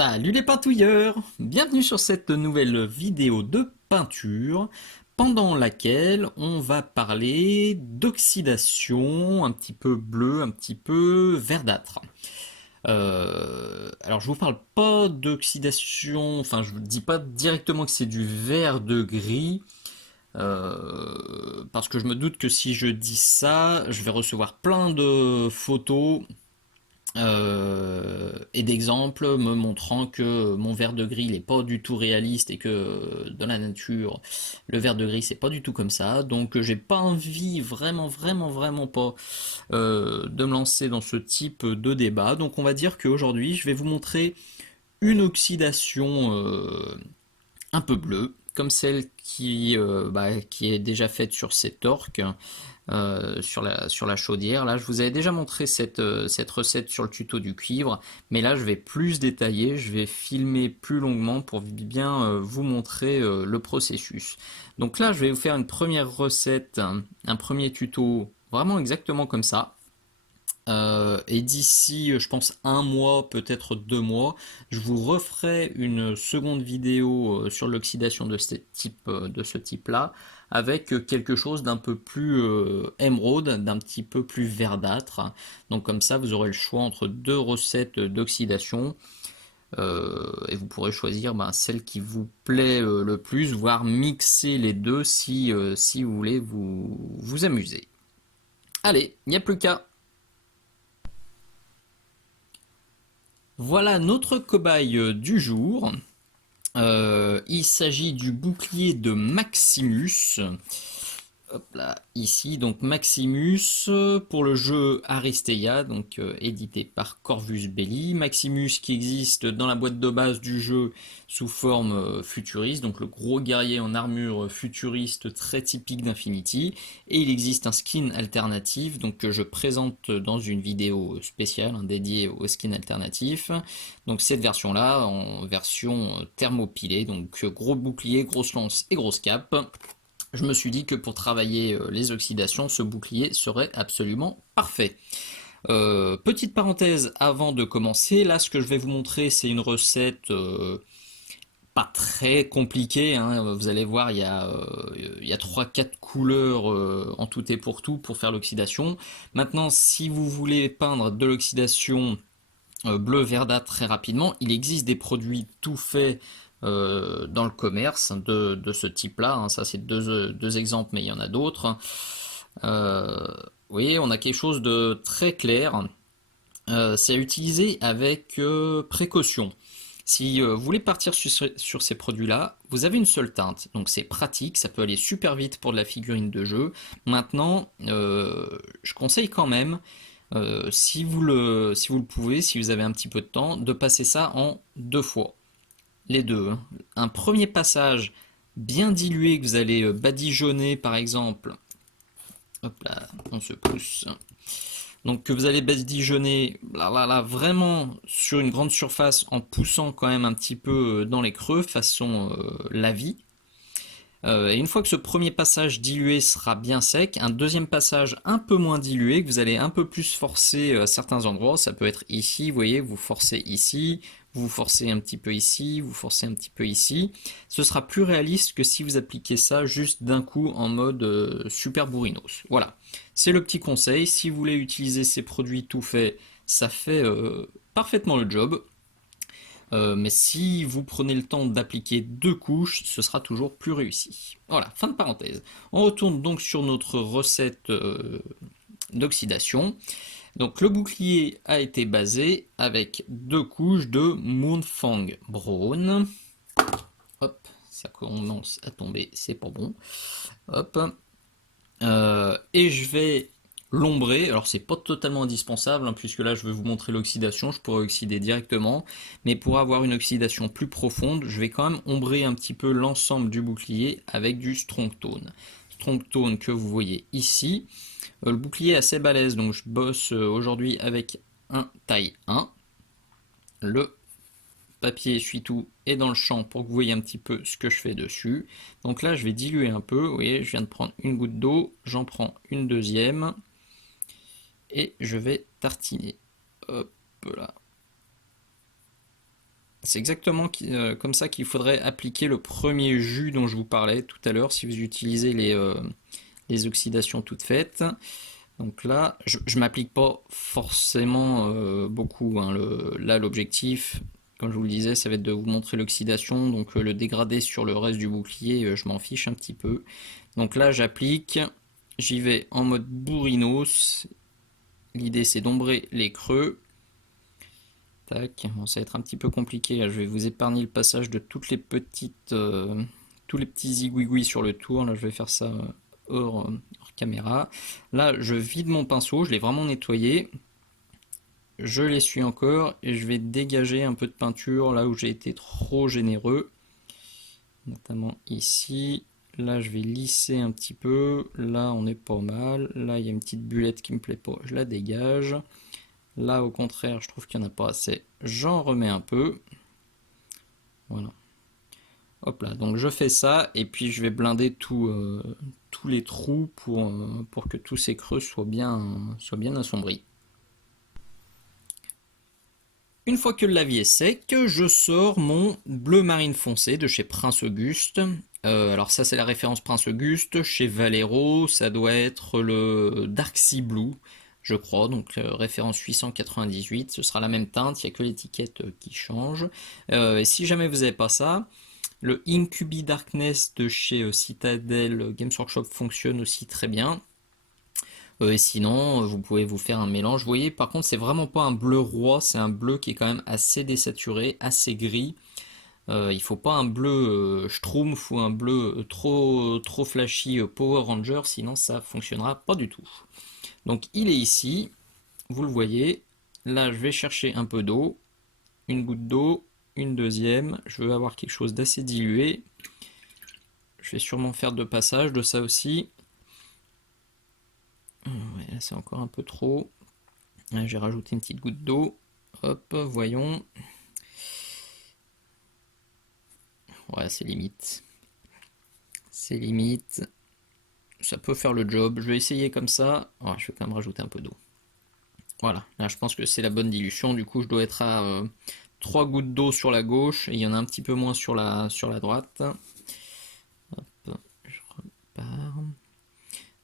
Salut les peintouilleurs! Bienvenue sur cette nouvelle vidéo de peinture pendant laquelle on va parler d'oxydation un petit peu bleu, un petit peu verdâtre. Alors je vous parle pas d'oxydation, enfin je vous dis pas directement que c'est du vert de gris, parce que je me doute que si je dis ça, je vais recevoir plein de photos et d'exemples me montrant que mon vert de gris n'est pas du tout réaliste et que dans la nature le vert de gris c'est pas du tout comme ça, donc j'ai pas envie vraiment pas de me lancer dans ce type de débat. Donc on va dire qu'aujourd'hui je vais vous montrer une oxydation un peu bleue comme celle qui est déjà faite sur cette orque, sur la chaudière. Là, je vous avais déjà montré cette recette sur le tuto du cuivre, mais là, je vais plus détailler, je vais filmer plus longuement pour bien vous montrer le processus. Donc là, je vais vous faire une première recette, un premier tuto, vraiment exactement comme ça. Et d'ici, je pense, un mois, peut-être 2 mois, je vous referai une seconde vidéo sur l'oxydation de ce type-là, avec quelque chose d'un peu plus émeraude, d'un petit peu plus verdâtre. Donc comme ça, vous aurez le choix entre deux recettes d'oxydation, et vous pourrez choisir celle qui vous plaît le plus, voire mixer les deux si vous voulez vous amuser. Allez, il n'y a plus qu'à. Voilà notre cobaye du jour. Il s'agit du bouclier de Maximus. Hop là, ici, donc Maximus pour le jeu Aristeia, donc édité par Corvus Belli. Maximus qui existe dans la boîte de base du jeu sous forme futuriste, donc le gros guerrier en armure futuriste très typique d'Infinity. Et il existe un skin alternatif, donc que je présente dans une vidéo spéciale dédiée au skin alternatif. Donc cette version-là, en version thermopilée, donc gros bouclier, grosse lance et grosse cape. Je me suis dit que pour travailler les oxydations, ce bouclier serait absolument parfait. Petite parenthèse avant de commencer, là ce que je vais vous montrer c'est une recette pas très compliquée, hein. Vous allez voir il y a 3-4 couleurs en tout et pour tout pour faire l'oxydation. Maintenant si vous voulez peindre de l'oxydation bleu verdâtre très rapidement, il existe des produits tout faits dans le commerce de ce type-là, hein. Ça c'est deux exemples, mais il y en a d'autres. Euh, vous voyez, on a quelque chose de très clair. C'est à utiliser avec précaution. Si vous voulez partir sur ces produits-là, vous avez une seule teinte, donc c'est pratique, ça peut aller super vite pour de la figurine de jeu. Maintenant, je conseille quand même, si vous le pouvez, si vous avez un petit peu de temps, de passer ça en 2 fois. Les deux, hein. Un premier passage bien dilué que vous allez badigeonner par exemple. Hop là, on se pousse. Donc que vous allez badigeonner là, vraiment sur une grande surface en poussant quand même un petit peu dans les creux façon lavis. Et une fois que ce premier passage dilué sera bien sec, un deuxième passage un peu moins dilué, que vous allez un peu plus forcer à certains endroits, ça peut être ici, vous voyez, vous forcez ici, vous forcez un petit peu ici, vous forcez un petit peu ici. Ce sera plus réaliste que si vous appliquez ça juste d'un coup en mode super bourrinos. Voilà, c'est le petit conseil, si vous voulez utiliser ces produits tout faits, ça fait parfaitement le job. Mais si vous prenez le temps d'appliquer 2 couches, ce sera toujours plus réussi. Voilà, fin de parenthèse. On retourne donc sur notre recette d'oxydation. Donc le bouclier a été basé avec 2 couches de Moonfang Brown. Hop, ça commence à tomber, c'est pas bon. Hop. Et je vais l'ombrer. Alors c'est pas totalement indispensable, hein, puisque là je vais vous montrer l'oxydation, je pourrais oxyder directement, mais pour avoir une oxydation plus profonde, je vais quand même ombrer un petit peu l'ensemble du bouclier avec du Strong Tone. Strong Tone que vous voyez ici. Le bouclier est assez balèze, donc je bosse aujourd'hui avec un taille 1. Le papier essuie-tout est dans le champ pour que vous voyez un petit peu ce que je fais dessus. Donc là je vais diluer un peu, vous voyez, je viens de prendre une goutte d'eau, j'en prends une deuxième, et je vais tartiner. Hop là. C'est exactement comme ça qu'il faudrait appliquer le premier jus dont je vous parlais tout à l'heure si vous utilisez les oxydations toutes faites. Donc là, je ne m'applique pas forcément beaucoup, hein. Là, l'objectif, comme je vous le disais, ça va être de vous montrer l'oxydation. Donc le dégradé sur le reste du bouclier, je m'en fiche un petit peu. Donc là, j'applique, j'y vais en mode bourrinos. L'idée, c'est d'ombrer les creux. Tac, bon, ça va être un petit peu compliqué. Là, je vais vous épargner le passage de toutes les petites, tous les petits zigouigouis sur le tour. Là, je vais faire ça hors caméra. Là, je vide mon pinceau, je l'ai vraiment nettoyé. Je l'essuie encore et je vais dégager un peu de peinture là où j'ai été trop généreux, notamment ici. Là, je vais lisser un petit peu. Là, on est pas mal. Là, il y a une petite bullette qui me plaît pas, je la dégage. Là, au contraire, je trouve qu'il n'y en a pas assez. J'en remets un peu. Voilà. Hop là, donc je fais ça et puis je vais blinder tous les trous pour que tous ces creux soient bien assombris. Une fois que le lavis est sec, je sors mon bleu marine foncé de chez Prince Auguste. Alors ça c'est la référence Prince Auguste. Chez Valero, ça doit être le Dark Sea Blue, je crois. Donc référence 898. Ce sera la même teinte, il n'y a que l'étiquette qui change. Et si jamais vous n'avez pas ça, le Incubi Darkness de chez Citadel Games Workshop fonctionne aussi très bien. Et sinon, vous pouvez vous faire un mélange. Vous voyez, par contre, c'est vraiment pas un bleu roi, c'est un bleu qui est quand même assez désaturé, assez gris. Il faut pas un bleu Schtroumpf ou un bleu trop flashy Power Ranger, sinon ça fonctionnera pas du tout. Donc il est ici, vous le voyez. Là, je vais chercher un peu d'eau, une goutte d'eau, une deuxième. Je veux avoir quelque chose d'assez dilué. Je vais sûrement faire deux passages de ça aussi. Ouais, c'est encore un peu trop. J'ai rajouté une petite goutte d'eau. Hop, voyons. Ouais, c'est limite. C'est limite. Ça peut faire le job. Je vais essayer comme ça. Ouais, je vais quand même rajouter un peu d'eau. Voilà, là je pense que c'est la bonne dilution. Du coup, je dois être à 3 gouttes d'eau sur la gauche et il y en a un petit peu moins sur la droite. Hop, je repars.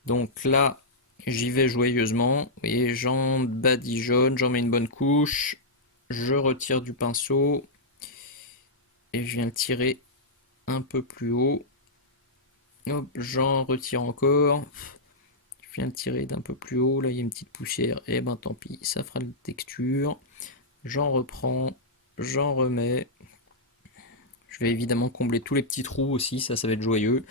Donc là, j'y vais joyeusement. Vous voyez, j'en badigeonne, j'en mets une bonne couche. Je retire du pinceau et je viens le tirer un peu plus haut. Hop, j'en retire encore. Je viens le tirer d'un peu plus haut. Là, il y a une petite poussière. Et ben tant pis, ça fera une texture. J'en reprends, j'en remets. Je vais évidemment combler tous les petits trous aussi, ça va être joyeux.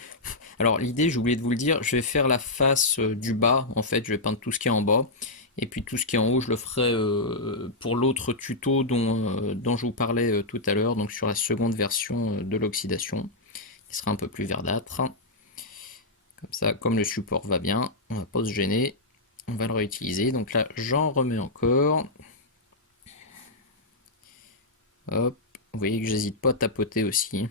Alors l'idée, j'ai oublié de vous le dire, je vais faire la face du bas, en fait, je vais peindre tout ce qui est en bas. Et puis tout ce qui est en haut, je le ferai pour l'autre tuto dont je vous parlais tout à l'heure, donc sur la seconde version de l'oxydation, qui sera un peu plus verdâtre. Comme ça, comme le support va bien, on va pas se gêner, on va le réutiliser. Donc là, j'en remets encore. Hop, vous voyez que j'hésite pas à tapoter aussi.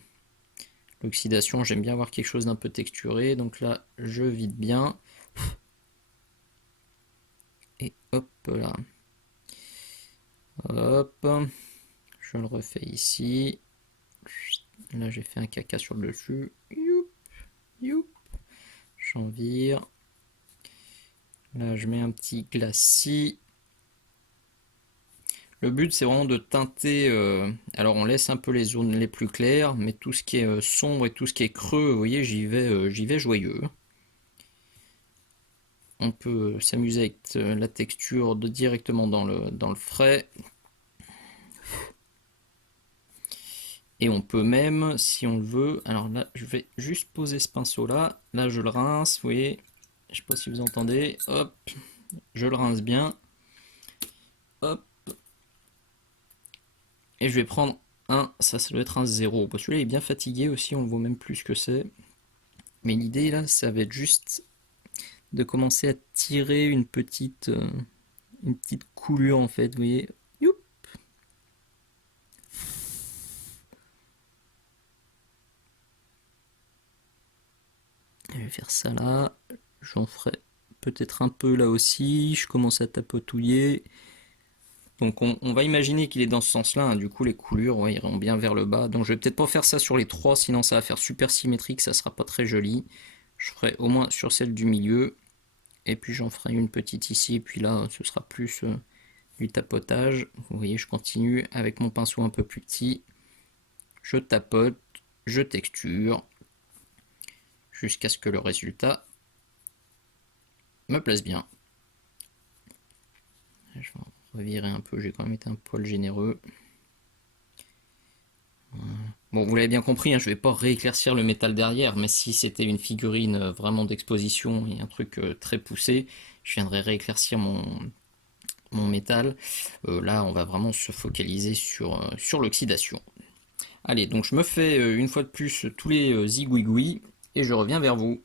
L'oxydation, j'aime bien avoir quelque chose d'un peu texturé, donc là, je vide bien. Et hop là. Hop, je le refais ici. Là, j'ai fait un caca sur le dessus. Youp, youp. J'en vire. Là, je mets un petit glacis. Le but, c'est vraiment de teinter. Alors, on laisse un peu les zones les plus claires, mais tout ce qui est sombre et tout ce qui est creux, vous voyez, j'y vais joyeux. On peut s'amuser avec la texture directement dans le frais. Et on peut même, si on le veut, alors là, je vais juste poser ce pinceau là. Là, je le rince, vous voyez. Je sais pas si vous entendez. Hop, je le rince bien. Hop. Et je vais prendre un, ça doit être un 0. Bon, celui-là est bien fatigué aussi, on le voit même plus ce que c'est. Mais l'idée là, ça va être juste de commencer à tirer une petite coulure en fait, vous voyez. Youp. Je vais faire ça là. J'en ferai peut-être un peu là aussi. Je commence à tapotouiller. Donc on va imaginer qu'il est dans ce sens-là, hein. Du coup les coulures ouais, iront bien vers le bas. Donc je vais peut-être pas faire ça sur les trois, sinon ça va faire super symétrique, ça sera pas très joli. Je ferai au moins sur celle du milieu. Et puis j'en ferai une petite ici, et puis là ce sera plus du tapotage. Vous voyez, je continue avec mon pinceau un peu plus petit. Je tapote, je texture, jusqu'à ce que le résultat me plaise bien. Je vais revirer un peu, j'ai quand même été un poil généreux. Bon, vous l'avez bien compris, hein, je ne vais pas rééclaircir le métal derrière, mais si c'était une figurine vraiment d'exposition et un truc très poussé, je viendrais rééclaircir mon métal. Là, on va vraiment se focaliser sur l'oxydation. Allez, donc je me fais une fois de plus tous les zigouigouis et je reviens vers vous.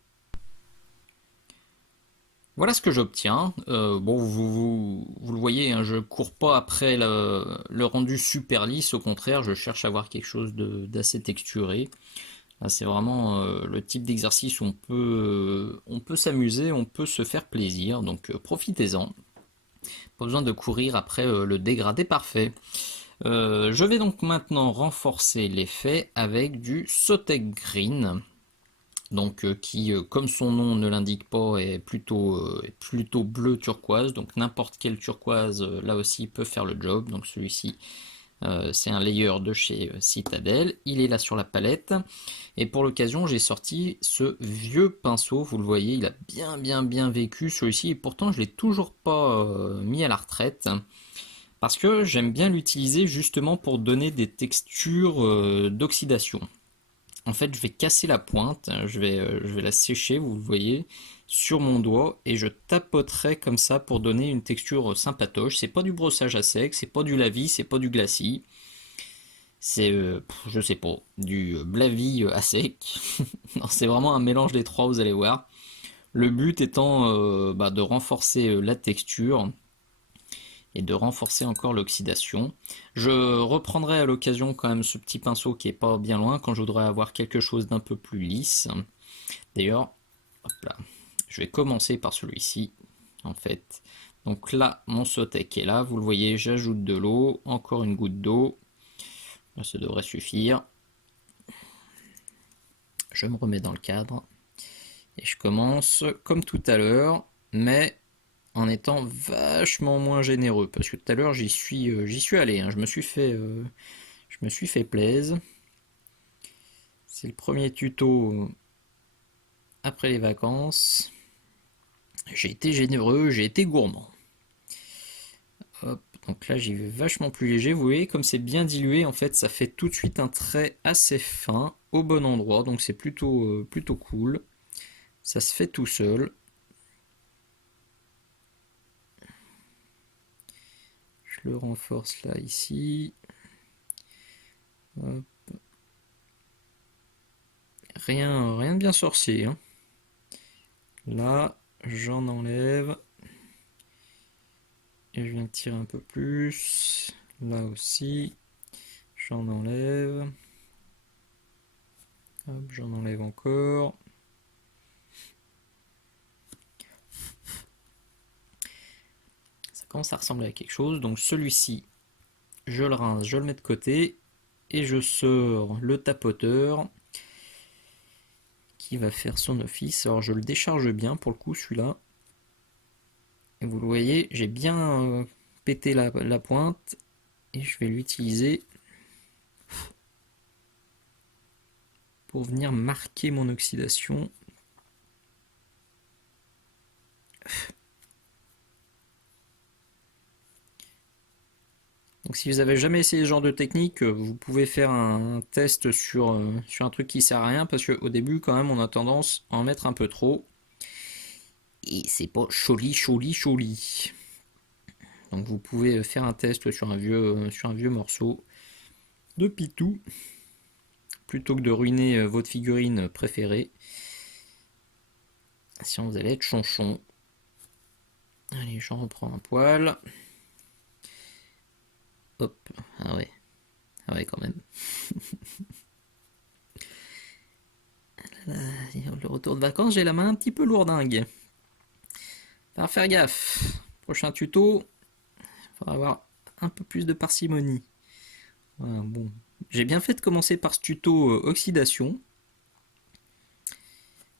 Voilà ce que j'obtiens. Bon, vous le voyez, hein, je cours pas après le rendu super lisse, au contraire, je cherche à avoir quelque chose d'assez texturé. Là, c'est vraiment le type d'exercice où on peut s'amuser, on peut se faire plaisir, donc profitez-en. Pas besoin de courir après le dégradé parfait. Je vais donc maintenant renforcer l'effet avec du Sotek Green. Donc qui, comme son nom ne l'indique pas, est plutôt bleu turquoise. Donc n'importe quel turquoise, là aussi, peut faire le job. Donc celui-ci, c'est un layer de chez Citadel. Il est là sur la palette. Et pour l'occasion, j'ai sorti ce vieux pinceau. Vous le voyez, il a bien vécu celui-ci. Et pourtant, je ne l'ai toujours pas mis à la retraite. Parce que j'aime bien l'utiliser justement pour donner des textures d'oxydation. En fait, je vais casser la pointe, je vais la sécher, vous le voyez, sur mon doigt, et je tapoterai comme ça pour donner une texture sympatoche. C'est pas du brossage à sec, c'est pas du lavis, c'est pas du glacis. C'est, je sais pas, du blavis à sec. Non, c'est vraiment un mélange des trois, vous allez voir. Le but étant de renforcer la texture et de renforcer encore l'oxydation. Je reprendrai à l'occasion quand même ce petit pinceau qui est pas bien loin quand je voudrais avoir quelque chose d'un peu plus lisse. D'ailleurs, hop là, je vais commencer par celui-ci en fait. Donc là, mon Sotek est là, vous le voyez, j'ajoute de l'eau, encore une goutte d'eau. Là, ça devrait suffire. Je me remets dans le cadre et je commence comme tout à l'heure, mais en étant vachement moins généreux, parce que tout à l'heure j'y suis allé, hein. Je me suis fait plaisir. C'est le premier tuto après les vacances. J'ai été généreux, j'ai été gourmand. Hop, donc là j'y vais vachement plus léger. Vous voyez comme c'est bien dilué, en fait ça fait tout de suite un trait assez fin au bon endroit, donc c'est plutôt cool. Ça se fait tout seul. Je le renforce là, ici. Hop. Rien de bien sorcier, hein. Là, j'en enlève. Et je viens tirer un peu plus. Là aussi, j'en enlève. Hop, j'en enlève encore. Ça commence à ressembler à quelque chose. Donc celui-ci, je le rince, je le mets de côté. Et je sors le tapoteur qui va faire son office. Alors je le décharge bien pour le coup celui-là. Et vous le voyez, j'ai bien pété la pointe. Et je vais l'utiliser pour venir marquer mon oxydation. Donc si vous avez jamais essayé ce genre de technique, vous pouvez faire un test sur un truc qui sert à rien, parce qu'au début quand même on a tendance à en mettre un peu trop. Et c'est pas choli. Donc vous pouvez faire un test sur un vieux morceau de pitou, plutôt que de ruiner votre figurine préférée. Sinon vous allez être chonchon. Allez, j'en reprends un poil. Hop, ah ouais quand même. Le retour de vacances, j'ai la main un petit peu lourdingue. Faire gaffe. Prochain tuto, il faudra avoir un peu plus de parcimonie. Voilà, bon. J'ai bien fait de commencer par ce tuto oxydation.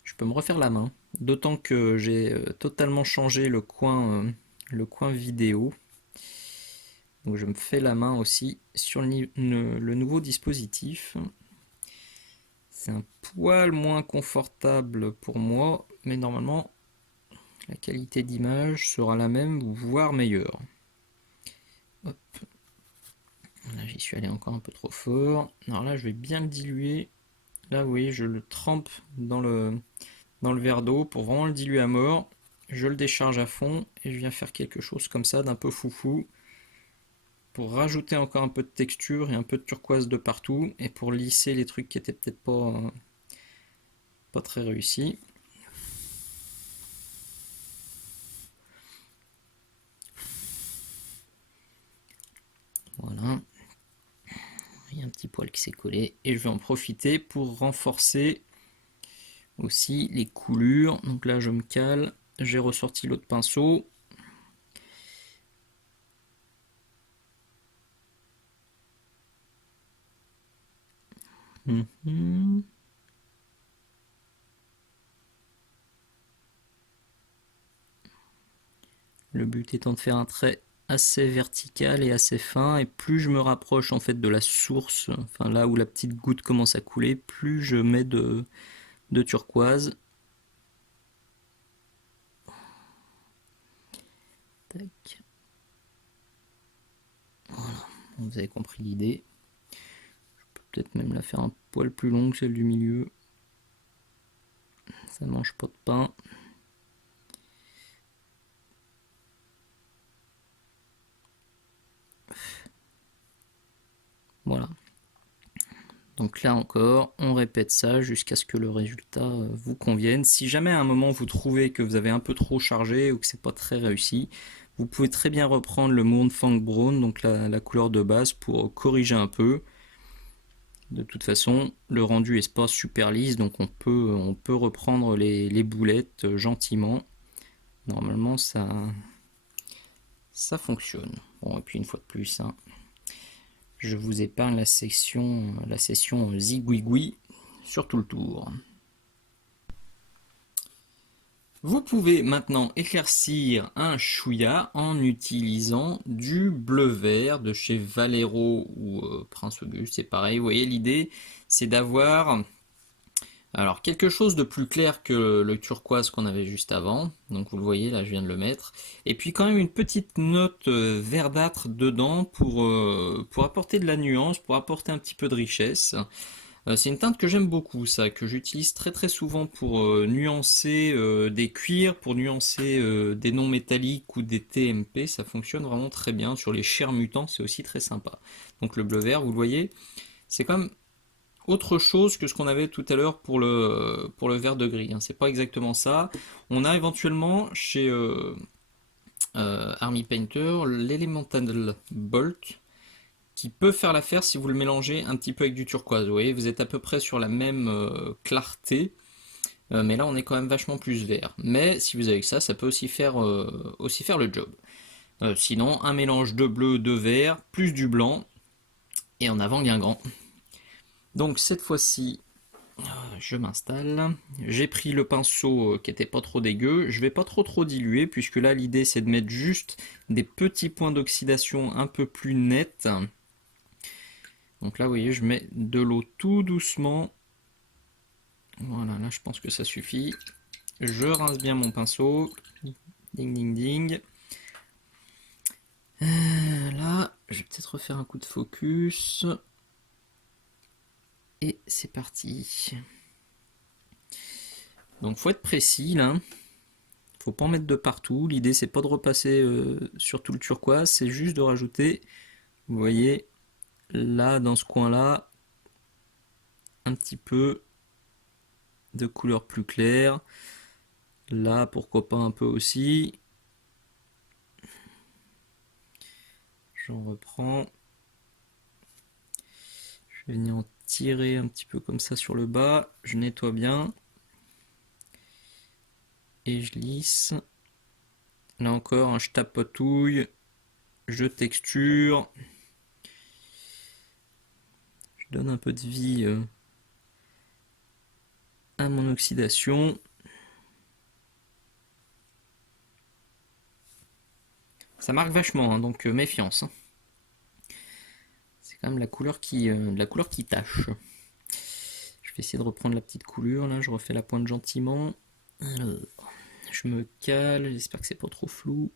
Je peux me refaire la main. D'autant que j'ai totalement changé le coin vidéo. Donc je me fais la main aussi sur le nouveau dispositif. C'est un poil moins confortable pour moi, mais normalement la qualité d'image sera la même, voire meilleure. Hop. Là j'y suis allé encore un peu trop fort. Alors là je vais bien le diluer. Là vous voyez je le trempe dans le verre d'eau pour vraiment le diluer à mort. Je le décharge à fond et je viens faire quelque chose comme ça d'un peu foufou pour rajouter encore un peu de texture et un peu de turquoise de partout et pour lisser les trucs qui étaient peut-être pas très réussis. Voilà. Il y a un petit poil qui s'est collé et je vais en profiter pour renforcer aussi les coulures. Donc là je me cale, j'ai ressorti l'autre pinceau. Le but étant de faire un trait assez vertical et assez fin, et plus je me rapproche en fait de la source, enfin là où la petite goutte commence à couler, plus je mets de turquoise. Tac. Voilà, vous avez compris l'idée. Je peux peut-être même la faire un poil plus longue, celle du milieu. Ça mange pas de pain. Voilà. Donc là encore, on répète ça jusqu'à ce que le résultat vous convienne. Si jamais à un moment vous trouvez que vous avez un peu trop chargé ou que c'est pas très réussi, vous pouvez très bien reprendre le Mournfang Brown, donc la couleur de base, pour corriger un peu. De toute façon, le rendu est pas super lisse, donc on peut reprendre les boulettes gentiment. Normalement, ça fonctionne. Bon, et puis une fois de plus, hein, je vous épargne la session zigouigoui sur tout le tour. Vous pouvez maintenant éclaircir un chouïa en utilisant du bleu vert de chez Valero ou Prince Auguste, c'est pareil. Vous voyez, l'idée c'est d'avoir alors quelque chose de plus clair que le turquoise qu'on avait juste avant. Donc vous le voyez, là je viens de le mettre. Et puis quand même une petite note verdâtre dedans pour apporter de la nuance, pour apporter un petit peu de richesse. C'est une teinte que j'aime beaucoup, ça, que j'utilise très très souvent pour nuancer des cuirs, pour nuancer des non métalliques ou des TMP. Ça fonctionne vraiment très bien. Sur les chairs mutants, c'est aussi très sympa. Donc le bleu vert, vous le voyez, c'est quand même autre chose que ce qu'on avait tout à l'heure pour le vert de gris. Hein. C'est pas exactement ça. On a éventuellement chez Army Painter l'Elemental Bolt qui peut faire l'affaire si vous le mélangez un petit peu avec du turquoise. Vous voyez, vous êtes à peu près sur la même clarté, mais là on est quand même vachement plus vert. Mais si vous avez ça, ça peut aussi faire le job. Sinon, un mélange de bleu, de vert, plus du blanc, et en avant Guingamp. Donc cette fois-ci, je m'installe. J'ai pris le pinceau qui était pas trop dégueu. Je vais pas trop diluer, puisque là l'idée c'est de mettre juste des petits points d'oxydation un peu plus nets. Donc là, vous voyez, je mets de l'eau tout doucement. Voilà, là, je pense que ça suffit. Je rince bien mon pinceau. Ding, ding, ding. Là, je vais peut-être refaire un coup de focus. Et c'est parti. Donc, faut être précis, là. Faut pas en mettre de partout. L'idée, c'est pas de repasser sur tout le turquoise. C'est juste de rajouter, vous voyez, là, dans ce coin-là, un petit peu de couleur plus claire. Là, pourquoi pas un peu aussi. J'en reprends. Je vais venir en tirer un petit peu comme ça sur le bas. Je nettoie bien. Et je lisse. Là encore, je tapotouille. je texture, je donne un peu de vie à mon oxydation. Ça marque vachement, hein, donc méfiance. Hein. C'est quand même la couleur qui tâche. Je vais essayer de reprendre la petite coulure, là, je refais la pointe gentiment. Alors, je me cale, j'espère que c'est pas trop flou.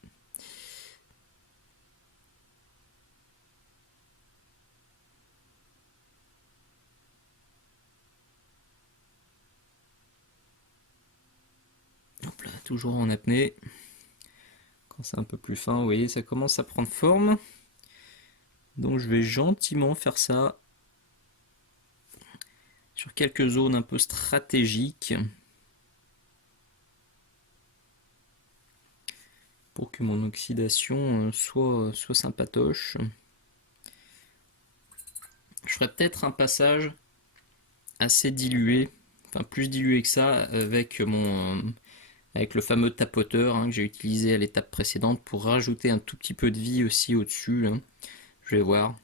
Hop là, toujours en apnée. Quand c'est un peu plus fin, vous voyez, ça commence à prendre forme. Donc je vais gentiment faire ça sur quelques zones un peu stratégiques pour que mon oxydation soit sympatoche. Je ferai peut-être un passage assez dilué, enfin plus dilué que ça, avec le fameux tapoteur hein, que j'ai utilisé à l'étape précédente pour rajouter un tout petit peu de vie aussi au-dessus. Hein. Je vais voir.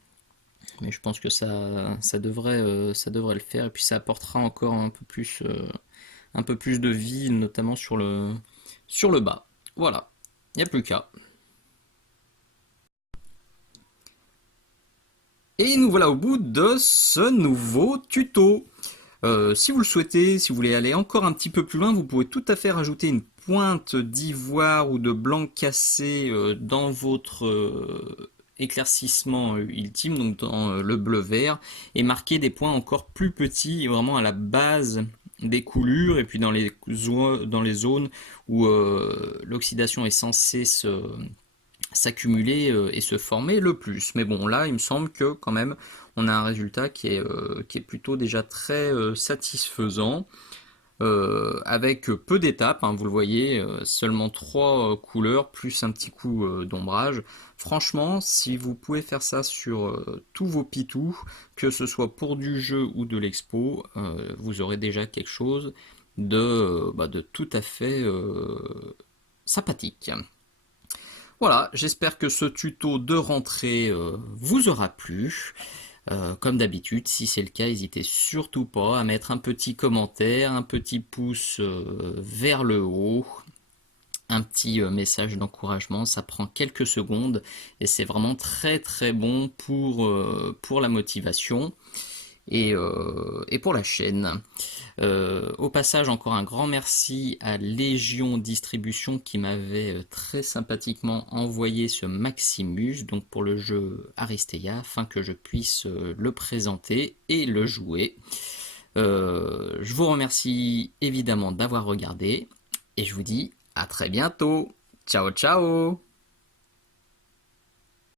Mais je pense que ça devrait le faire. Et puis ça apportera encore un peu plus de vie, notamment sur le bas. Voilà, il n'y a plus qu'à. Et nous voilà au bout de ce nouveau tuto. Si vous le souhaitez, si vous voulez aller encore un petit peu plus loin, vous pouvez tout à fait rajouter une pointe d'ivoire ou de blanc cassé dans votre éclaircissement ultime, donc dans le bleu-vert, et marquer des points encore plus petits, vraiment à la base des coulures, et puis dans les zones où l'oxydation est censée s'accumuler et se former le plus. Mais bon, là, il me semble que quand même, on a un résultat qui est plutôt déjà très satisfaisant, avec peu d'étapes, hein, vous le voyez, seulement 3 couleurs, plus un petit coup d'ombrage. Franchement, si vous pouvez faire ça sur tous vos pitous, que ce soit pour du jeu ou de l'expo, vous aurez déjà quelque chose de tout à fait sympathique. Voilà, j'espère que ce tuto de rentrée vous aura plu. Comme d'habitude, si c'est le cas, n'hésitez surtout pas à mettre un petit commentaire, un petit pouce vers le haut, un petit message d'encouragement. Ça prend quelques secondes et c'est vraiment très très bon pour la motivation et pour la chaîne. Au passage, encore un grand merci à Légion Distribution qui m'avait très sympathiquement envoyé ce Maximus, donc pour le jeu Aristea, afin que je puisse le présenter et le jouer. Je vous remercie évidemment d'avoir regardé et je vous dis à très bientôt. Ciao ciao.